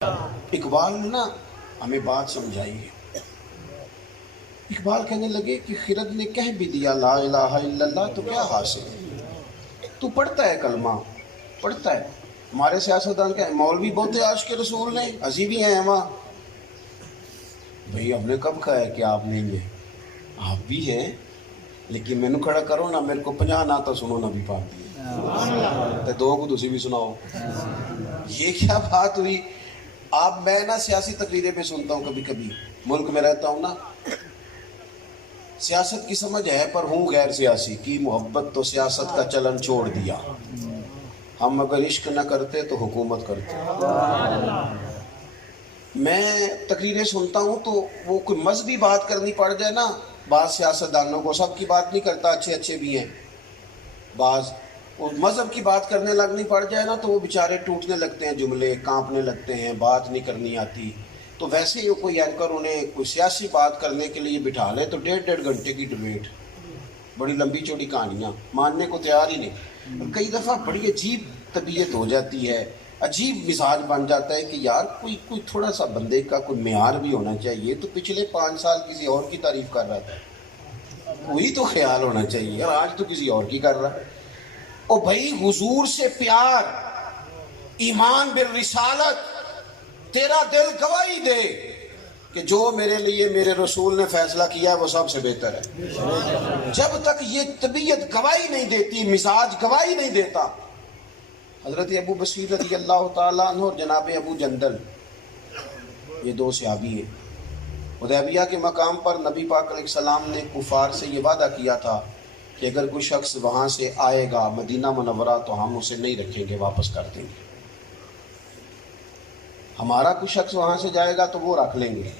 اقبال نے نا ہمیں بات سمجھائی ہے۔ اقبال کہنے لگے کہ خرد نے کہہ بھی دیا لا الہ الا اللہ تو کیا حاصل ہے؟ تو پڑھتا ہے کلمہ، پڑھتا ہے۔ ہمارے سیاستدان کیا ہے، مولوی بہتے عاشق رسول نے، ہنسی بھی ہیں وہاں۔ بھئی ہم نے کب کہا ہے کہ آپ نہیں ہیں؟ آپ بھی ہیں، لیکن میں نے کھڑا کرو نا، میرے کو 50 نہ تو سنو نبی پاک دی تے 2 کو تسی بھی سناؤ۔ یہ کیا بات ہوئی؟ آپ میں نا سیاسی تقریریں پہ سنتا ہوں کبھی کبھی، ملک میں رہتا ہوں نا، سیاست کی سمجھ ہے پر ہوں غیر سیاسی کی محبت تو سیاست کا چلن چھوڑ دیا، ہم اگر عشق نہ کرتے تو حکومت کرتے۔ میں تقریریں سنتا ہوں تو وہ کوئی مذہبی بات کرنی پڑ جائے نا، بعض سیاستدانوں کو، سب کی بات نہیں کرتا، اچھے اچھے بھی ہیں، بعض وہ مذہب کی بات کرنے لگنی پڑ جائے نا تو وہ بیچارے ٹوٹنے لگتے ہیں، جملے کانپنے لگتے ہیں، بات نہیں کرنی آتی۔ تو ویسے ہی کوئی اینکر انہیں کوئی سیاسی بات کرنے کے لیے بٹھا لے تو 1.5 گھنٹے کی ڈبیٹ، بڑی لمبی چوڑی کہانیاں، ماننے کو تیار ہی نہیں۔ اور کئی دفعہ بڑی عجیب طبیعت ہو جاتی ہے، عجیب مزاج بن جاتا ہے کہ یار کوئی تھوڑا سا بندے کا کوئی معیار بھی ہونا چاہیے۔ تو پچھلے 5 سال کسی اور کی تعریف کر رہا تھا، کوئی تو خیال ہونا چاہیے، اور آج تو کسی اور کی کر رہا ہے۔ او بھائی حضور سے پیار، ایمان بالرسالت، تیرا دل گواہی دے کہ جو میرے لیے میرے رسول نے فیصلہ کیا ہے وہ سب سے بہتر ہے۔ جب تک یہ طبیعت گواہی نہیں دیتی، مزاج گواہی نہیں دیتا۔ حضرت ابو بصیر رضی اللہ تعالیٰ عنہ اور جناب ابو جندل، یہ 2 صحابی ہیں۔ حدیبیہ کے مقام پر نبی پاک علیہ السلام نے کفار سے یہ وعدہ کیا تھا کہ اگر کوئی شخص وہاں سے آئے گا مدینہ منورہ تو ہم اسے نہیں رکھیں گے، واپس کر دیں گے۔ ہمارا کوئی شخص وہاں سے جائے گا تو وہ رکھ لیں گے۔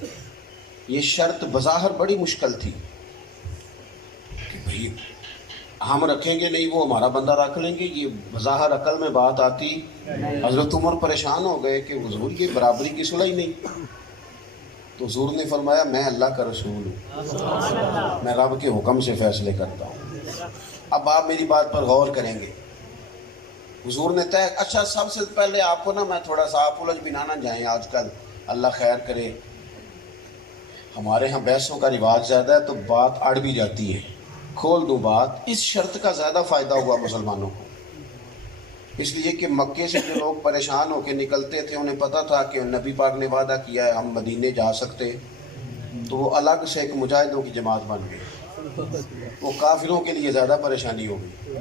یہ شرط بظاہر بڑی مشکل تھی کہ بھئی ہم رکھیں گے نہیں، وہ ہمارا بندہ رکھ لیں گے، یہ بظاہر عقل میں بات آتی۔ حضرت عمر پریشان ہو گئے کہ حضور یہ برابری کی صلح ہی نہیں۔ تو حضور نے فرمایا میں اللہ کا رسول ہوں، میں رب کے حکم سے فیصلے کرتا ہوں۔ اب آپ میری بات پر غور کریں گے۔ حضور نے طے، اچھا سب سے پہلے آپ کو نا میں تھوڑا سا، آپ الجھ بنا نہ جائیں، آج کل اللہ خیر کرے ہمارے ہاں بحثوں کا رواج زیادہ ہے تو بات اڑ بھی جاتی ہے۔ کھول دوں بات، اس شرط کا زیادہ فائدہ ہوا مسلمانوں کو، اس لیے کہ مکے سے جو لوگ پریشان ہو کے نکلتے تھے انہیں پتہ تھا کہ نبی پاک نے وعدہ کیا ہے ہم مدینے جا سکتے، تو وہ الگ سے ایک مجاہدوں کی جماعت بن گئی۔ وہ کافروں کے لیے زیادہ پریشانی ہو گئی،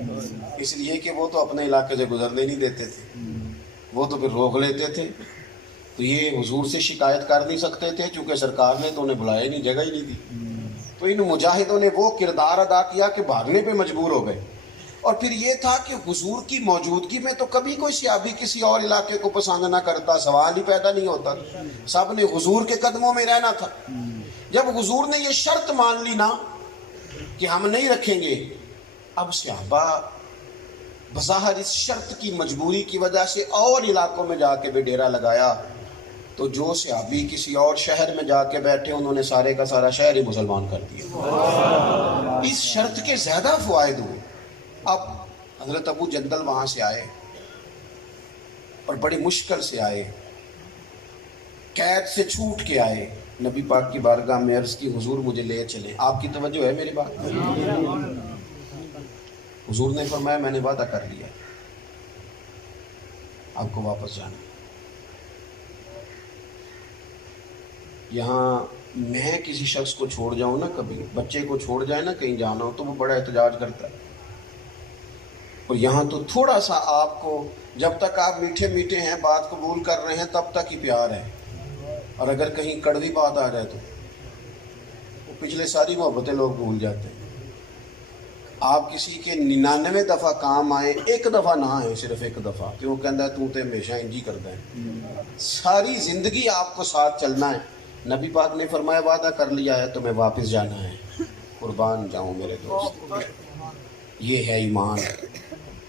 اس لیے کہ وہ تو اپنے علاقے سے گزرنے نہیں دیتے تھے، وہ تو پھر روک لیتے تھے۔ تو یہ حضور سے شکایت کر نہیں سکتے تھے چونکہ سرکار نے تو انہیں بلایا نہیں، جگہ ہی نہیں دی۔ تو ان مجاہدوں نے وہ کردار ادا کیا کہ بھاگنے پہ مجبور ہو گئے۔ اور پھر یہ تھا کہ حضور کی موجودگی میں تو کبھی کوئی صحابی کسی اور علاقے کو پسند نہ کرتا، سوال ہی پیدا نہیں ہوتا، سب نے حضور کے قدموں میں رہنا تھا۔ جب حضور نے یہ شرط مان لی نا کہ ہم نہیں رکھیں گے، اب صحابہ بظاہر اس شرط کی مجبوری کی وجہ سے اور علاقوں میں جا کے بھی ڈیرا لگایا۔ تو جو صحابی کسی اور شہر میں جا کے بیٹھے انہوں نے سارے کا سارا شہر ہی مسلمان کر دیا۔ اس شرط کے زیادہ فوائد ہوئے۔ اب حضرت ابو جندل وہاں سے آئے اور بڑی مشکل سے آئے، قید سے چھوٹ کے آئے، نبی پاک کی بارگاہ میں عرض کی حضور مجھے لے چلیں۔ آپ کی توجہ ہے میری بات؟ حضور نے فرمایا میں نے وعدہ کر لیا، آپ کو واپس جانا۔ یہاں میں کسی شخص کو چھوڑ جاؤں نا، کبھی بچے کو چھوڑ جائے نا کہیں جانا ہو تو وہ بڑا احتجاج کرتا ہے، اور یہاں تو تھوڑا سا آپ کو، جب تک آپ میٹھے میٹھے ہیں بات قبول کر رہے ہیں تب تک ہی پیار ہے، اور اگر کہیں کڑوی بات آ جائے تو وہ پچھلے ساری محبتیں لوگ بھول جاتے ہیں۔ آپ کسی کے 99 دفعہ کام آئے، ایک دفعہ نہ آئے، صرف ایک دفعہ، کہ وہ کہندا ہے تو تے ہمیشہ انجی کردا ہے، ساری زندگی آپ کو ساتھ چلنا ہے۔ نبی پاک نے فرمایا وعدہ کر لیا ہے تو میں واپس جانا ہے، قربان جاؤں میرے دوست، یہ ہے ایمان۔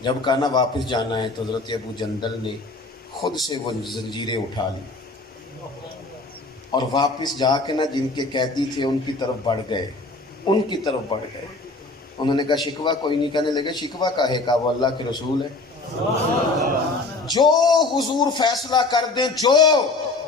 جب کہا نا واپس جانا ہے تو حضرت ابو جندل نے خود سے وہ زنجیریں اٹھا لی اور واپس جا کے نا جن کے قیدی تھے ان کی طرف بڑھ گئے، ان کی طرف بڑھ گئے۔ انہوں نے کہا شکوہ کوئی نہیں، کہنے لگے شکوہ کاہے کا، وہ اللہ کے رسول ہے، جو حضور فیصلہ کر دیں، جو